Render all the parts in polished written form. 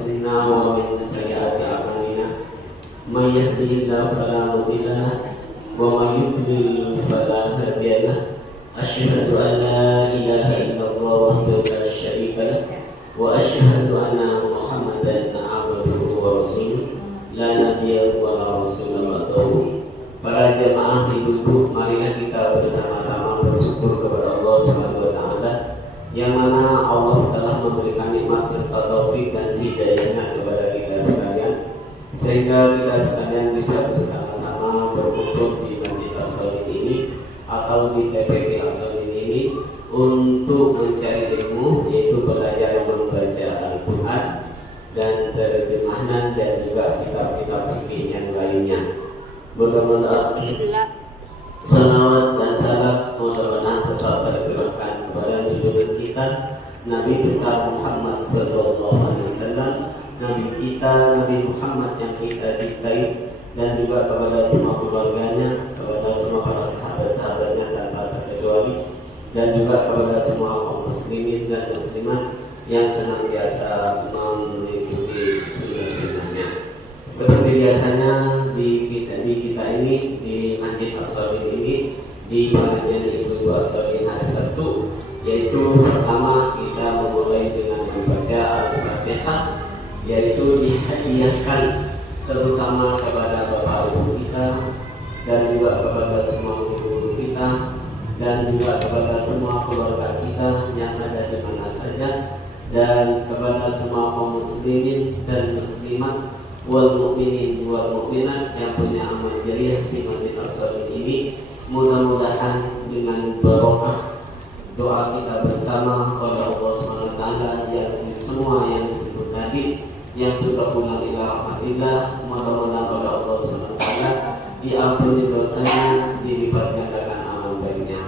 أنفسنا ومن سيئات أعمالنا من يهده الله فلا مضل له ومن يضلل فلا هادي له أشهد أن لا إله إلا الله وحده لا شريك له وأشهد أن محمدا عبده ورسوله لا نبي ولا رسول بعده. Para jamaah ibu-ibu, marilah kita bersama-sama bersyukur kepada Allah Subhanahu wa taala yang mana Allah telah memberikan nikmat serta taufik dan hidayahnya kepada kita sekalian sehingga kita sekalian bisa bersama-sama berkumpul di Masjid As-Solihin ini atau di TPP As-Solihin ini untuk mencari ilmu, yaitu belajar membaca Al-Quran dan terjemahan dan juga kitab-kitab fikih yang lainnya. Mudah-mudahan salawat dan salam mudah-mudahan tetap tercurahkan kepada junjungan kita Nabi besar Muhammad sallallahu alaihi wasallam, Nabi kita Nabi Muhammad yang kita cintai, dan juga kepada semua keluarganya, kepada semua para sahabat-sahabatnya tanpa terkecuali, dan juga kepada semua kaum muslimin dan muslimat yang senantiasa mengikuti sunnah-sunnahnya. Seperti biasanya di kita ini di Masjid As-Solihin ini di pengajian ibu-ibu As-Solihin hari Sabtu, yaitu pertama kita memulai dengan membaca Al-Fatihah, yaitu dihadiahkan terutama kepada bapak ibu kita dan juga kepada semua guru kita dan juga kepada semua keluarga kita yang ada di mana saja, dan kepada semua kaum muslimin dan muslimat wal mu'minin wal mu'minat yang punya amal jariah di Masjid As-Solihin ini. Mudah-mudahan dengan barokah doa kita bersama kepada Allah SWT yang di semua yang disebut tadi yang sudah pulang ila rahmatillah, mudah-mudahan kepada Allah SWT diampuni dosanya, dilipat gandakan amal baiknya,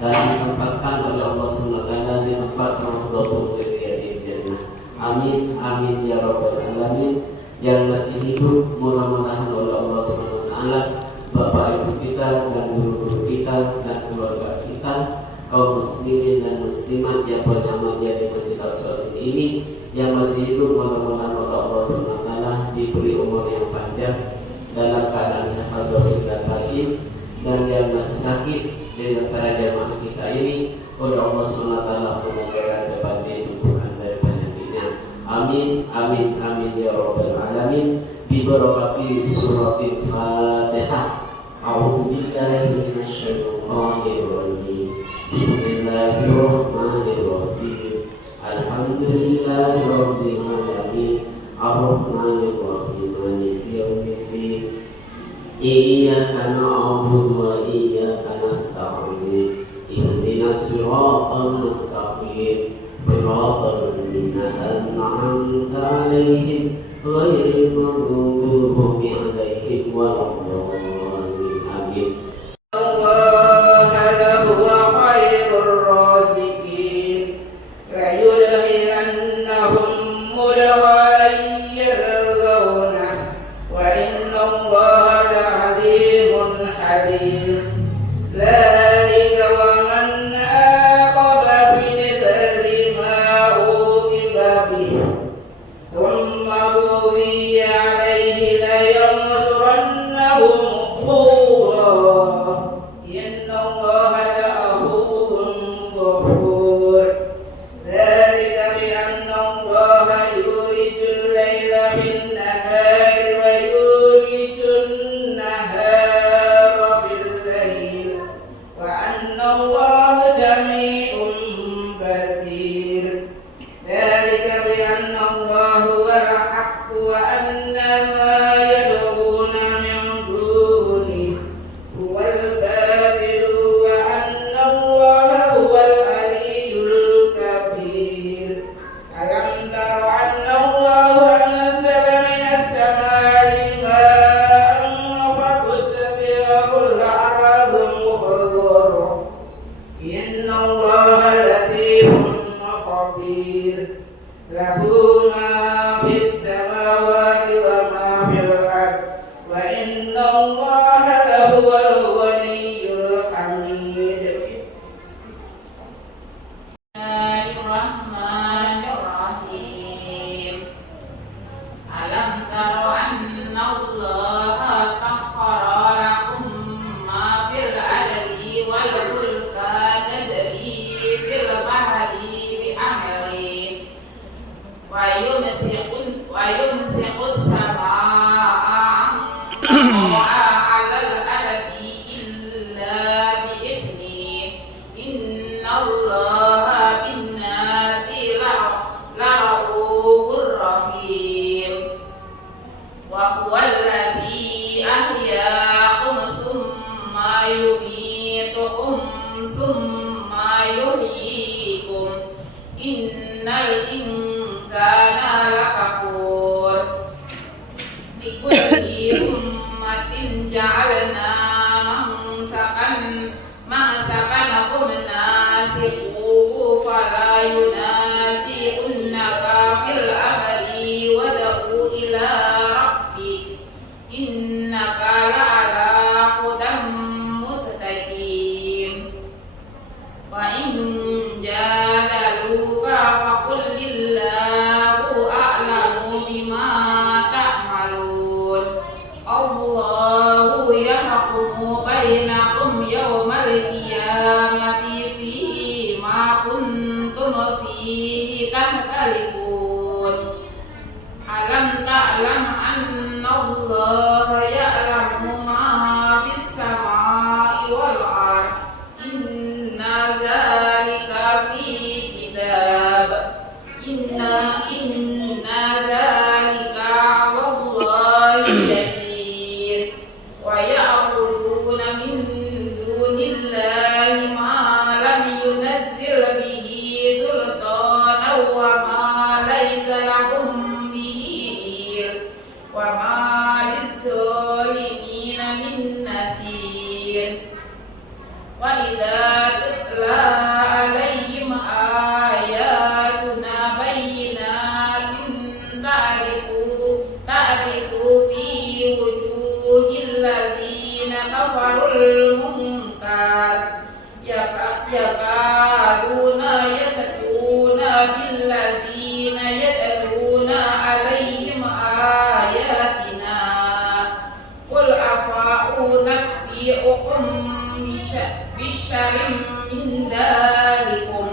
dan ditempatkan oleh Allah SWT di tempat Rahdhatul Riyadil Jannah. Amin amin ya rabbal alamin. Yang masih hidup mudah-mudahan oleh Allah SWT bapak ibu kita dan guru-guru kita dan keluarga kita, kaum muslimin dan muslimat yang bernama di Masjid As-Solihin ini yang masih hidup mudah-mudahan oleh Allah SWT diberi umur yang panjang dalam keadaan sehat zahir dan batin, dan yang masih sakit di antara jamaah kita ini oleh Allah SWT semoga cepat disembuhkan dari penyakitnya. Amin amin amin ya rabbal alamin. Bi barakati suratil Fatihah. A'udzu billahi minasyaitonir rajim. Bismillahirrahmanirrahim. Alhamdulillahi rabbil alamin. Arrahmanir rahim. Maliki yaumiddin. Iyyaka na'budu wa iyyaka nasta'in. Ihdinas siratal mustaqim. Siratal ladzina an'amta 'alaihim ghairil maghdubi 'alaihim waladdallin. Amin. Allah huwa khairur raziqin la yudkhilannahum mudkhalan yarghawna wa inna Allaha la'alimun halim. Dzalika wa man ويمسك السماء أن تقع على الأرض إلا بإذنه إن الله بالناس لرؤوف رحيم وهو الذي أحياكم ثم يميتكم ثم يحييكم إن الإنسان لكفور لكل أمة جعلنا منسكنهم ناسكوه فلا ينازعنك في الأمر وادع إلى ربك إنك لعلى هدى مستقيم وإن جادلوك فقل الله أعلم بما تعملون الله يحكم بينكم يوم القيامة فيما كنتم فيه تختلفون ألم تعلم أن الله يعلم ما في السماء والأرض إن ذلك في كتاب إن ذلك على الله يسير ويعبدون من دون الله ما لم ينزل به سلطانا وما ليس لهم به علم وما للظالمين من نصير وإذا تتلى عليهم آياتنا بينات تعرف في وجوه الذين كفروا المنكر يكادون يسطون بالذين يتلون عليهم آياتنا قل أفأنبئكم بشر من ذلكم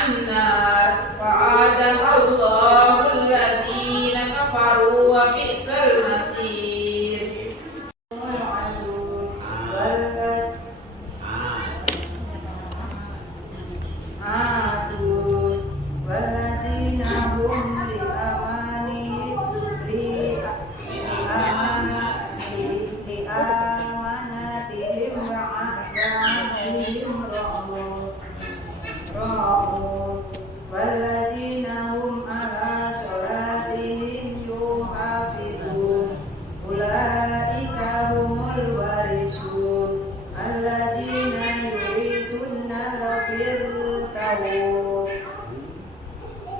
النار وعدها الله الذين كفروا وبئس المصير والذين هم لأماناتهم وعهدهم راعون والذين هم على صلاتهم يحافظون أولئك هم الوارثون الذين يرثون الفردوس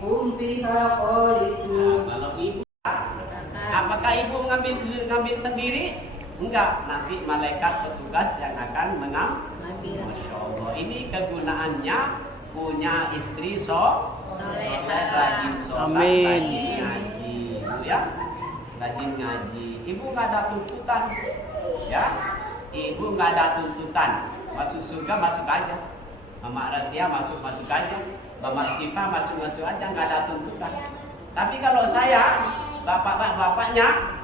hum fiha khalidun. Kalau ibu, apakah ibu ngambil sendiri? Enggak, nanti malaikat petugas yang akan mengambil. Masya Allah, ini kegunaannya punya istri soleh, rajin sholat, rajin ngaji, ibu ya, rajin ngaji. Ibu nggak ada tuntutan, ya, ibu nggak ada tuntutan. Masuk surga masuk aja, Mama Rasia masuk aja. Bapak Sifa masuk aja, nggak ada tuntutan. Tapi kalau saya, bapaknya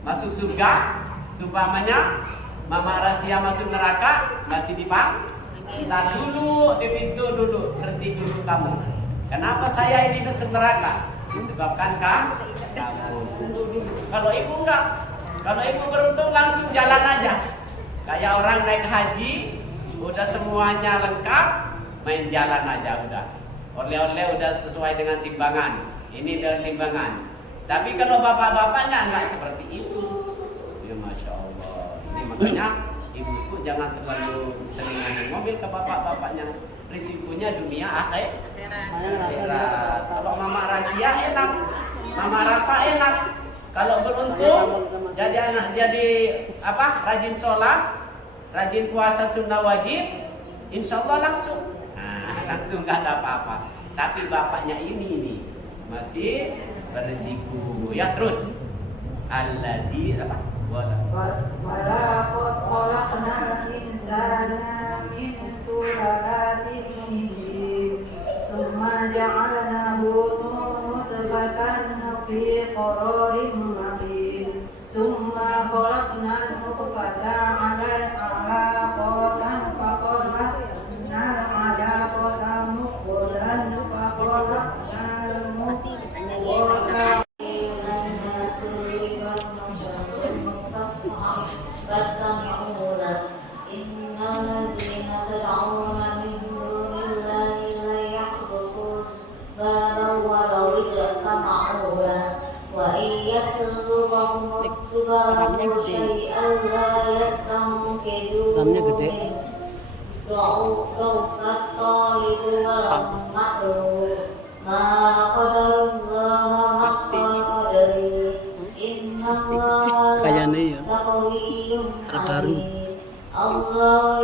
masuk surga, supamanya Mama Rasia masuk neraka, masih kita dulu di pintu dulu, berhenti dulu kamu. Kenapa saya ini masuk neraka? Disebabkan kamu. Kalau ibu enggak, kalau ibu beruntung langsung jalan aja. Kayak orang naik haji, udah semuanya lengkap. Main jalan aja udah, oleh-oleh udah sesuai dengan timbangan, ini dengan timbangan. Tapi kalau bapak-bapaknya nggak seperti itu, ya Masya Allah. Ini makanya ibu jangan terlalu sering naik mobil ke bapak-bapaknya, risikonya dunia akhirat. Kalau Mama Rasia enak, Mama Rafa enak. Kalau beruntung jadi anak, jadi rajin sholat, rajin puasa sunnah wajib, insya Allah langsung nggak ada apa-apa. Tapi bapaknya ini masih berisiko ya. Terus alladzi wala khalaqnal insana min sulalatin min tin summa ja'alnahu qararin makin. Summa khalaqnal nutfata 'alaqatan faqadnal 'alaqata mudghatan faqadnal mudghata فاستمعوا له إن الذين تدعون من دون الله لا يخلقوا ذبابا ولو اجتمعوا له وإن يسلبهم الذباب شيئا لا يستنقذوه منه ضعف الطالب والمطلوب ما قدر الله حق قدره إن الله لقوي عزيز الله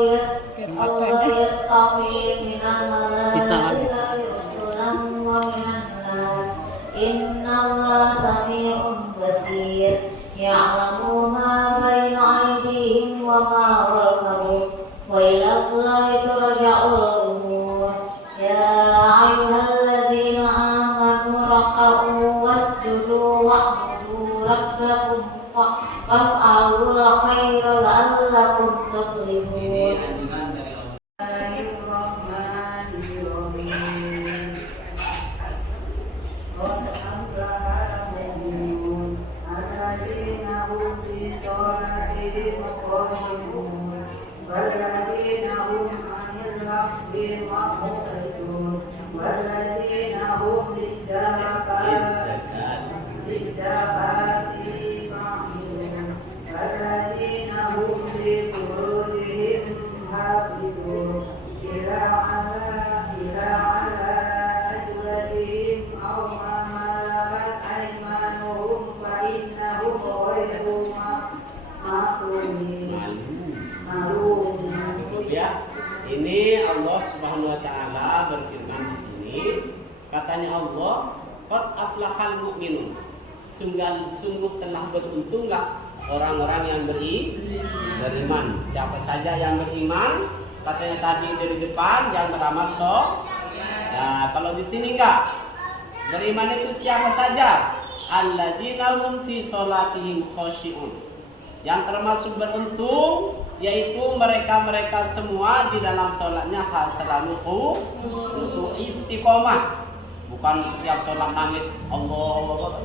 يصطفي من الملائكة رسلا ومن الناس إن الله سميع بصير يعلم ما بين أيديهم وما خلفهم وإلى الله ترجع الأمور يا أيها الذين آمنوا اركعوا واسجدوا واعبدوا ربكم وافعلوا الخير لعلكم تفلحون. والذين هم عن اللغو معرضون والذين هم للزكاة فاعلون والذين هم لفروجهم حافظون إلا على أزواجهم أو ما ملكت أيمانهم فإنهم غير مأكولين. Ya, ini Allah Subhanahu wa taala berfirman di sini, katanya Allah, qad aflahal mu'minun. Sungguh telah beruntunglah orang-orang yang beriman. Siapa saja yang beriman, katanya tadi dari depan yang beramal Nah, kalau di sini enggak. Beriman itu siapa saja? Alladzina hum fi sholatihim khashi'un. Yang termasuk beruntung yaitu mereka semua di dalam sholatnya selalu khusyuk istiqomah, bukan setiap sholat nangis Allah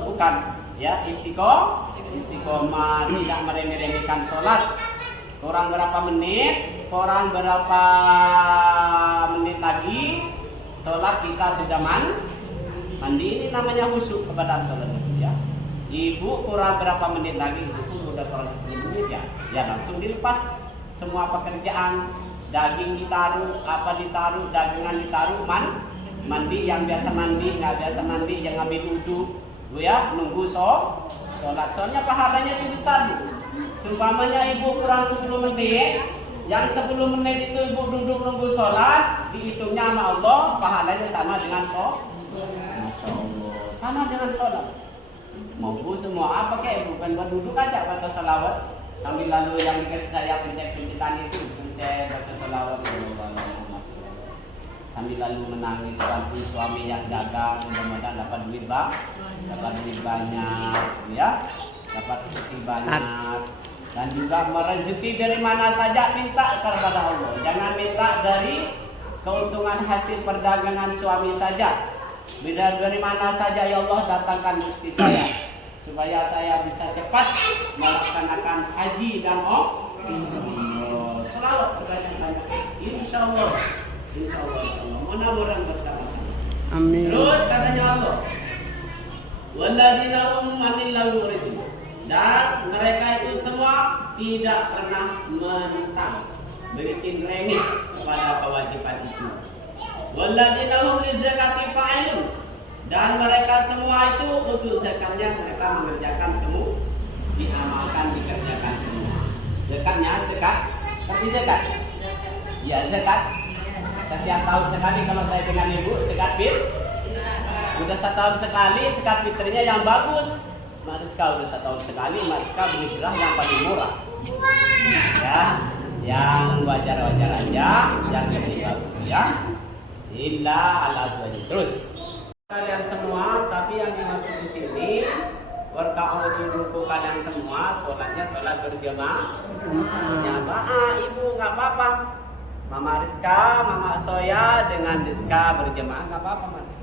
bukan ya, istiqomah tidak meremeh-remehkan sholat. Kurang berapa menit lagi sholat kita sudah mandi, ini namanya khusyuk kepada sholat itu ya. Ibu kurang berapa menit lagi itu udah kurang 10 menit ya langsung dilepas semua pekerjaan, daging ditaruh, apa ditaruh, dagangan ditaruh, mandi yang biasa mandi, nggak biasa mandi yang ambil wudhu ya, nunggu sholat. Soalnya pahalanya itu besar Bu. Seumpamanya ibu kurang 10 menit, yang 10 menit itu ibu duduk nunggu sholat, dihitungnya sama Allah pahalanya sama dengan Masya Allah, sama dengan sholat. Mampu semua apa kayak bukan duduk aja baca salawat sambil lalu yang dikasih saya pencet-pencetan itu baca salawat sambil lalu menangis bantu suami yang dagang mudah-mudahan dapat duit banyak ya, dapat rezeki banyak, dan juga merezeki dari mana saja minta kepada Allah, jangan minta dari keuntungan hasil perdagangan suami saja. Bila dari mana saja ya Allah datangkan rezeki saya supaya saya bisa cepat melaksanakan haji dan selawat sebanyak-banyaknya. Insyaallah. Mudah-mudahan bersama-sama. Amin. Terus katanya Allah, walladzina hum 'anil lagwi, dan mereka itu semua tidak pernah menentang, bikin remeh kepada kewajiban itu. Walladzina hum lizakati fa'ilun, dan mereka semua itu untuk zakatnya mereka mengerjakan semua, diamalkan, dikerjakan semua. Zakatnya tapi zakat. Ya zakat. Setiap tahun sekali kalau saya dengan ibu zakat udah 1 tahun sekali zakat fitrnya yang bagus. Mariska udah 1 tahun sekali, Mariska beli beras yang paling murah. Ya, yang wajar-wajar aja, yang lebih bagus ya. Illa ala azwaji. Terus kalian semua Tapi yang dimaksud di sini warka'u di ruku kalian semua, sholatnya sholat berjamaah. Ibu nggak apa-apa. Mama Rizka, Mama Soya dengan Rizka berjamaah nggak apa-apa mas.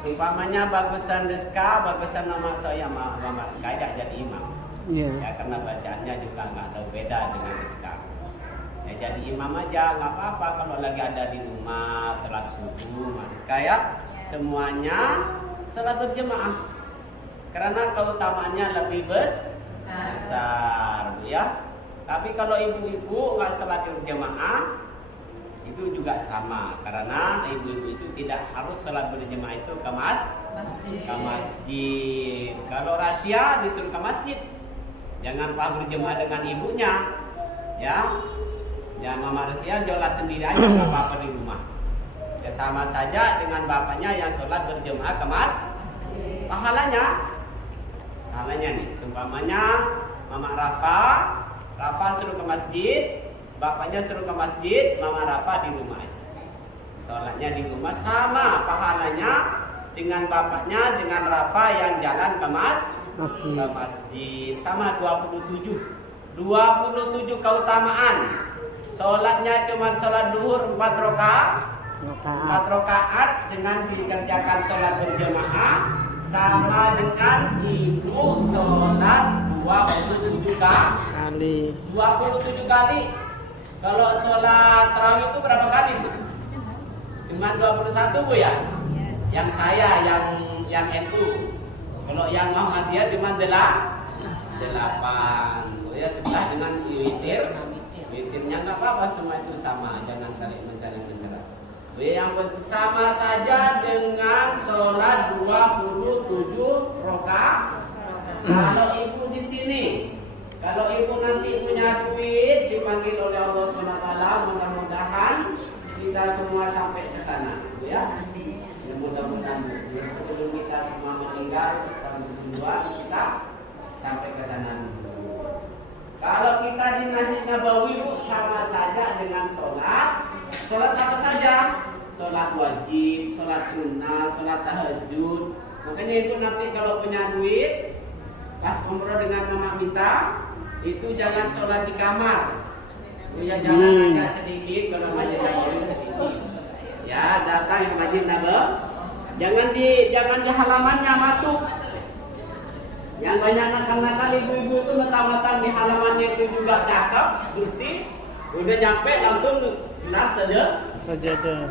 Umpamanya bagusan Rizka, bagusan Mama Soya, Mama Rizka jadi imam. Ya karena bacaannya juga nggak ada beda dengan Rizka. Ya jadi imam aja nggak apa-apa kalau lagi ada di rumah sholat subuh, Mama Rizka ya semuanya sholat berjamaah. Karena keutamaannya lebih besar, Bu ya. Tapi kalau ibu-ibu nggak sholat berjamaah itu juga sama, karena ibu-ibu itu tidak harus sholat berjamaah itu ke masjid. Kalau rahasia disuruh ke masjid, jangan berjamaah dengan ibunya, ya. Ya Mama Rahasia sholat sendiri aja nggak apa-apa di rumah. Ya sama saja dengan bapaknya yang sholat berjamaah ke masjid. Pahalanya nih, seumpamanya Mama Rafa suruh ke masjid, bapaknya suruh ke masjid, Mama Rafa di rumah aja. Sholatnya di rumah sama pahalanya dengan bapaknya, dengan Rafa yang jalan ke masjid. Sama 27 keutamaan. Sholatnya cuma sholat duhur 4 rakaat dengan dikerjakan sholat berjamaah sama dengan ibu sholat 27 kali. 27 kali. Kalau sholat tarawih itu berapa kali, Bu? Cuma 21, Bu ya? Yang saya yang NU. Kalau yang Muhammadiyah cuma 8. Bu ya, sebelah dengan witir. Witirnya nggak apa-apa, semua itu sama, jangan saling mencari-mencari. Bu ya, yang penting sama saja dengan sholat 27 rakaat. Kalau ibu di sini, kalau ibu nanti punya duit dipanggil oleh Allah SWT, mudah-mudahan kita semua sampai ke sana, ya. Mudah-mudahan sebelum kita semua meninggal sampai tujuan kita sampai ke sana dulu. Kalau kita di Masjid Nabawi, Bu, sama saja dengan sholat apa saja? Sholat wajib, sholat sunnah, sholat tahajud. Makanya ibu nanti kalau punya duit pas umroh dengan Mama minta, itu jangan sholat di kamar. Ya jangan agak sedikit, kalau Masjid Nabawi sedikit. Ya datang ke Masjid Nabawi, jangan di halamannya masuk. Yang banyak nakal-nakal ibu-ibu itu metang-metang di halamannya itu juga cakep, bersih. Udah nyampe langsung bilang sajadah.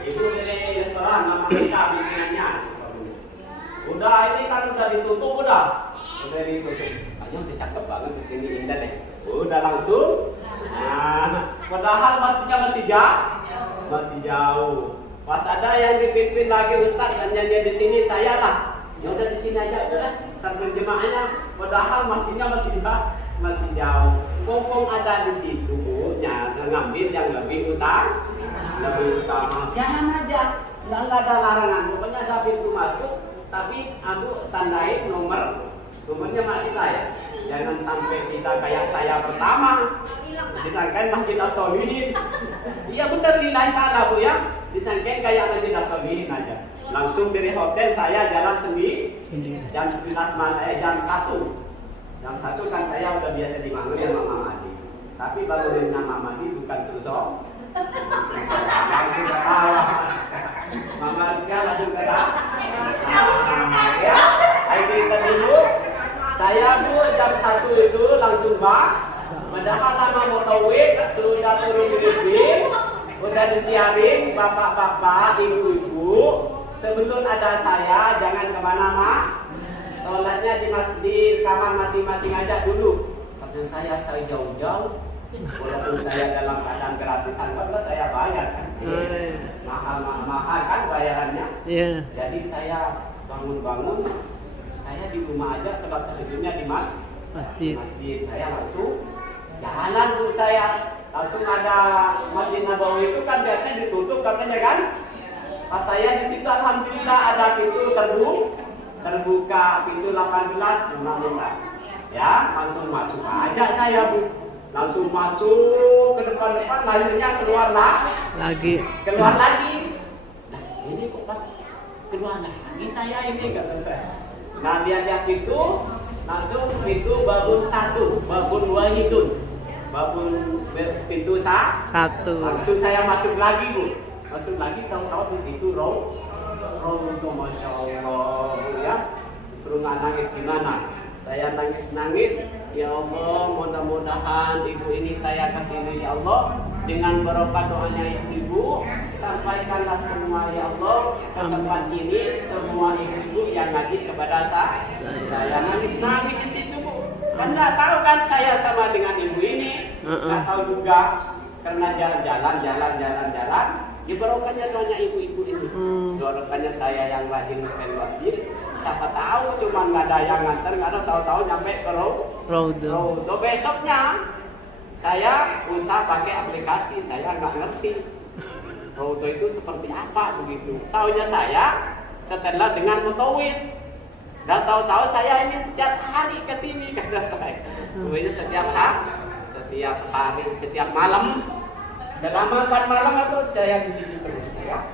Ibu dari restoran Mama minta bikinannya. Udah ini kan udah ditutup udah ditutup. Ayo cakep banget di sini indah deh. Udah langsung. Nah, padahal pastinya masih jauh. Pas ada yang dipimpin lagi Ustaz, hanya di sini saya lah. Ya udah di sini aja udah sambil jemaahnya. Padahal maksudnya masih jauh. Kompong ada di situ, ngambil yang lebih utama. Jangan aja, nggak ada larangan. Pokoknya ada pintu masuk. Tapi aku tandain nomornya Mak kita ya. Jangan sampai kita kayak saya pertama disangkain Masjid As-Solihin. Iya benar lillahi ta'ala, Bu ya. Disangkain kayak Masjid As-Solihin aja. Langsung dari hotel saya jalan sendiri. Jam 11 malam, jam 1. Jam 1 kan saya udah biasa dimanggil sama Mama Adi. Tapi baru dengan Mama Adi bukan susok. Langsung ketawa. Mama Rizka langsung ketawa. Ya, ayo kita dulu. Saya, Bu, jam 1 itu langsung padahal nama motowik sudah turun dari bis, udah disiarin bapak-bapak, ibu-ibu. Sebelum ada saya, jangan kemana-mana. Sholatnya di kamar masing-masing aja dulu. Kata saya jauh-jauh. Walaupun saya dalam keadaan gratisan, karena saya bayar kan. Mahal kan bayarannya. Jadi saya bangun-bangun, saya di rumah aja sholat tahajudnya di masjid. Saya langsung jalan, Bu, saya langsung ada Masjid Nabawi itu kan biasanya ditutup katanya kan. Pas saya di situ alhamdulillah ada pintu terbuka pintu 18 mudah-mudahan. Ya, langsung masuk aja saya, Bu. Langsung masuk ke depan-depan, lainnya keluar lagi. Nah, ini kok pas keluar lagi saya ini kata saya. Nah dia lihat itu langsung itu babun 1, babun wahidun, babun pintu Satu. langsung saya masuk lagi Bu, masuk lagi tahu-tahu di situ roh itu masya Allah ya, suruh nggak nangis gimana? Saya nangis, ya Allah mudah-mudahan ibu ini saya kesini ya Allah dengan berkat doanya ibu, sampaikanlah semua ya Allah ke tempat ini semua ibu-ibu yang ngaji kepada saya nangis di situ Bu, kan nggak tahu kan saya sama dengan ibu ini, nggak tahu juga karena jalan diberokahnya doanya ibu-ibu ini, doakannya saya yang rajin ke masjid. Siapa tahu cuma nggak ada yang nganter, nggak ada tahu-tahu nyampe ke Rodo. Besoknya saya usaha pakai aplikasi, saya nggak ngerti Rodo itu seperti apa begitu. Taunya saya setelah dengan mutawif, dan tahu-tahu saya ini setiap hari ke sini kata saya. Ini setiap hari, setiap malam, selama 4 malam itu saya di sini terus ya.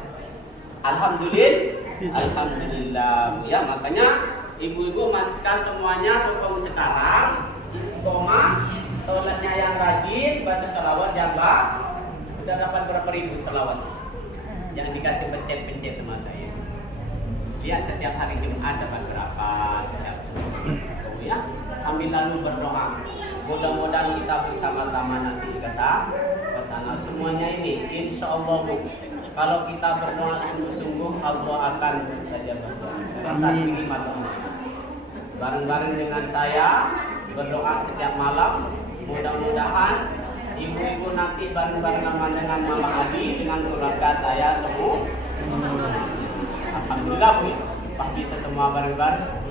Alhamdulillah ya, makanya ibu-ibu masukkan semuanya pokoknya sekarang istiqomah, sholatnya yang rajin, baca sholawat yang udah dapat berapa ribu sholawat yang dikasih pencet sama saya. Lihat setiap hari Jumat dapat berapa setiap ya, sambil lalu berdoa. Mudah-mudahan kita bersama-sama nanti ke sana semuanya ini insya Allah Bu. Kalau kita berdoa sungguh-sungguh, Allah akan mustajab berdoa. Amin. Bareng-bareng dengan saya berdoa setiap malam. Mudah-mudahan ibu-ibu nanti bareng-bareng dengan Mama Adi dengan keluarga saya semua. Alhamdulillah Bu, bisa semua bareng-bareng.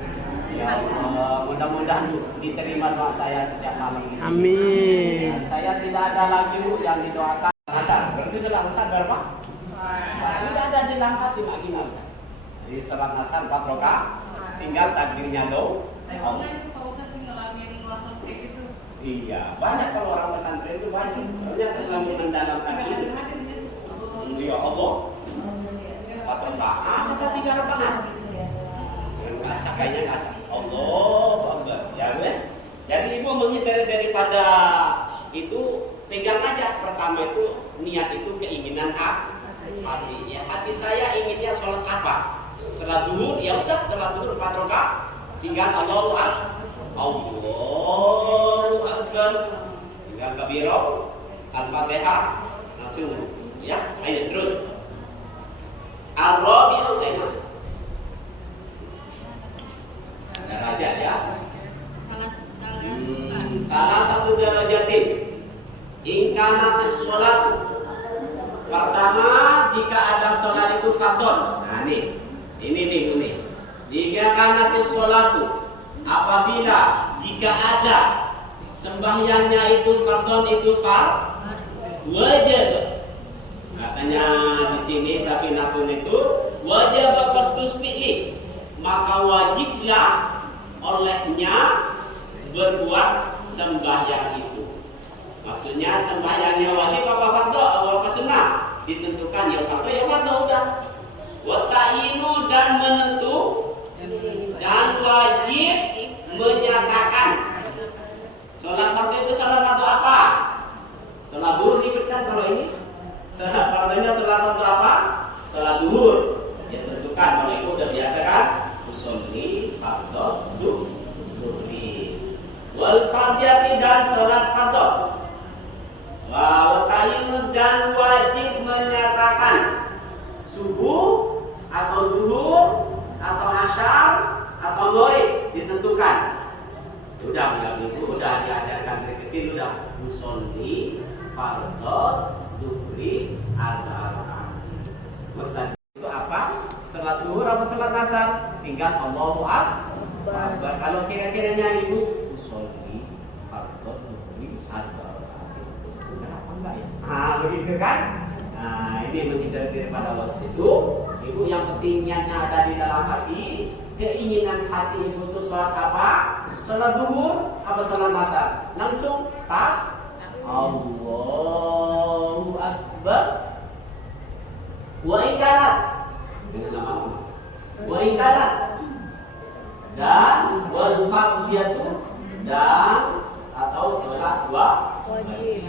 Ya Allah, mudah-mudahan diterima doa saya setiap malam di sini. Amin. Dan saya tidak ada lagi yang didoakan. Asar, berarti sudah asar berapa? Tidak ada dilangkat di marginal. Jadi sholat asar 4 rakaat, tinggal takbirnya do. Iya, banyak kalau orang pesantren itu banyak. Soalnya terlalu mendalam lagi. Ya Allah, 4 rakaat ada 3 rakaat. Asar kayaknya asar. Allah Akbar. Ya kan? Jadi ibu menghindari daripada itu, pegang aja. Pertama itu niat itu keinginan hati. Ya, hati saya inginnya sholat apa? Sholat duhur, ya udah sholat duhur 4 rakaat. Tinggal Allahu Akbar. Tinggal kabirah, Al-Fatihah, langsung ya. Ayo terus. Ar-Rabi'u enak. Daraja ya. Salah satu darajatin. Ingkana sholat. Pertama, jika ada sholat itu fardhon. Nah ini. Jika kana sholatu, apabila jika ada sembahyangnya itu fardhon itu wajib. Katanya di sini Safinatun itu wajib qasdus fi'li, maka wajiblah olehnya berbuat sembahyang itu. Maksudnya sembahyangnya wajib apa fardhu apa sunnah? Ditentukan ya fardhu udah. Wa ta'inu dan menentu dan wajib menyatakan. Salat fardhu itu salat fardhu apa? Salat zuhur diberikan kalau ini. Salat fardhunya salat fardhu apa? Salat zuhur. Ya tentukan kalau itu udah biasa kan? Usolli fardhu zuhri. Wal fardhiyati dan salat fardhu. Wa ta'inu dan wajib menyatakan subuh atau zuhur atau asyar atau maghrib ditentukan. Udah bilang itu udah diajarkan dari kecil udah usolli fardhu zuhri ada. Mustahil itu apa? Salat zuhur apa salat asar? Tinggal Allahu Akbar. Kalau kira-kiranya ibu usolli fardhu zuhri ada. Kenapa enggak ya? Begitu kan? Nah, ini menghindari daripada was itu. Ibu yang penting niatnya ada di dalam hati. Keinginan hati ibu itu sholat apa? Sholat duhur apa sholat asar? Langsung tak Allahu Akbar. Wa ikarat dengan nama Allah. qabliyatu dan atau sholat wajib.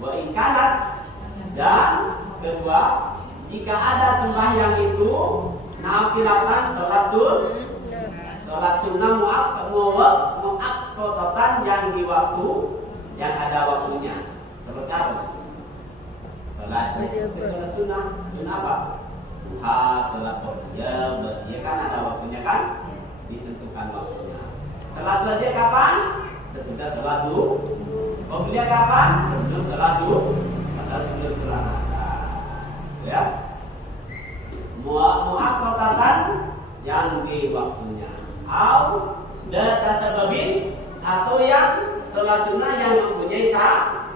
Wa in kanat, dan kedua, jika ada sembahyang itu nafilatan sholat sunnah muakkadatan yang di waktu yang ada waktunya. Seperti apa? Sholat sunnah apa? Duha, sholat qabliyah, dia kan ada waktunya kan? Ditentukan waktunya. Sholat qabliyah kapan? Sesudah sholat qabliyah kapan? Sebelum sholat atau sebelum sholat asar. Ya. Muakkadatan yang di waktunya. Au data sababin, atau yang sholat sunnah yang mempunyai sabab.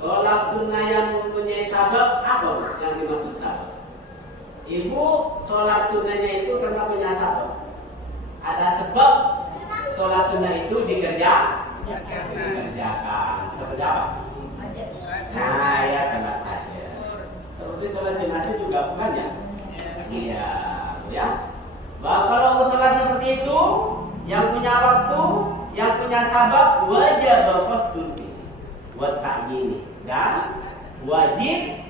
Sholat sunnah yang mempunyai sabab, apa yang dimaksud sabab? Ibu sholat sunnahnya itu karena punya sabab. Ada sebab sholat sunnah itu dikerjakan. Seperti apa? Nah, ya salat aja. Seperti sholat jenazah juga bukan ya? Iya, ya. Bah, kalau sholat seperti itu, yang punya waktu, yang punya sabab, wajib qasdul fi wa ta'yin, dan wajib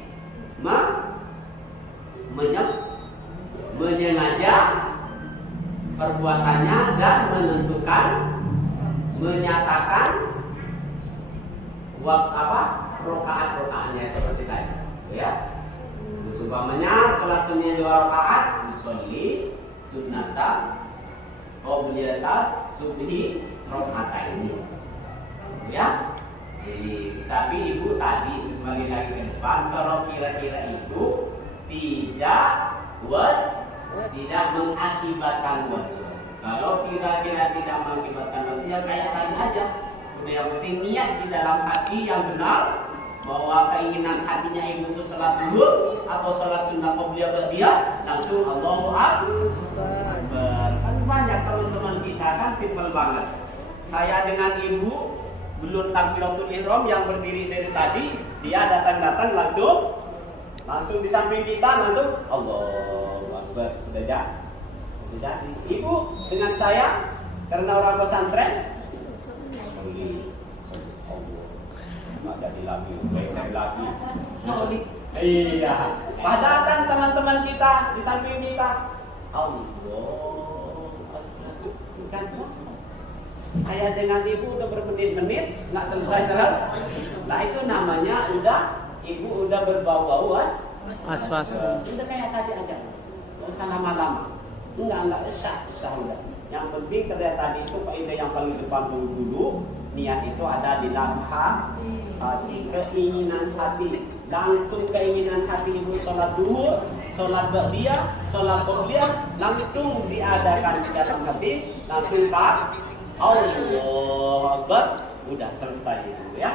menyengaja perbuatannya dan menentukan, menyatakan rokaat-rokaatnya seperti tadi, ya. Umpamanya sholat sunnah 2 rakaat, disolli sunnata qabliyatas subhi rakaatain, ya. Jadi, tapi ibu tadi kembali lagi ke depan, kalau kira-kira itu tidak mengakibatkan waswas. Kalau kira-kira tidak mengakibatkan waswas, ya kayak tadi aja. Yang penting niat di dalam hati yang benar, bahwa keinginan hatinya ibu itu sholat dulu atau sholat sunnah qabliyah ba'diyah, langsung Allahu Akbar. Kan banyak teman-teman kita kan simpel banget. Saya dengan ibu belum takbiratul ihram yang berdiri dari tadi, dia datang langsung di samping kita langsung Allahu Akbar. Sudah jadi. Ibu dengan saya karena orang pesantren jadi lagi, saya lagi. Iya. Padahal kan teman-teman kita di samping kita, Allah, saya dengan ibu udah bermenit-menit nggak selesai. Nah itu namanya ibu udah berbau-bau was. Sudah kayak tadi aja, nggak usah lama-lama. Enggak sah udah. Yang penting kayak tadi itu kaidah yang paling depan dulu. Niat itu ada di dalam hati, keinginan hati. Langsung keinginan hati ibu sholat dulu, sholat ba'diyah, sholat qabliyah, langsung diadakan di dalam hati, langsung Allahu Akbar, udah selesai itu ya.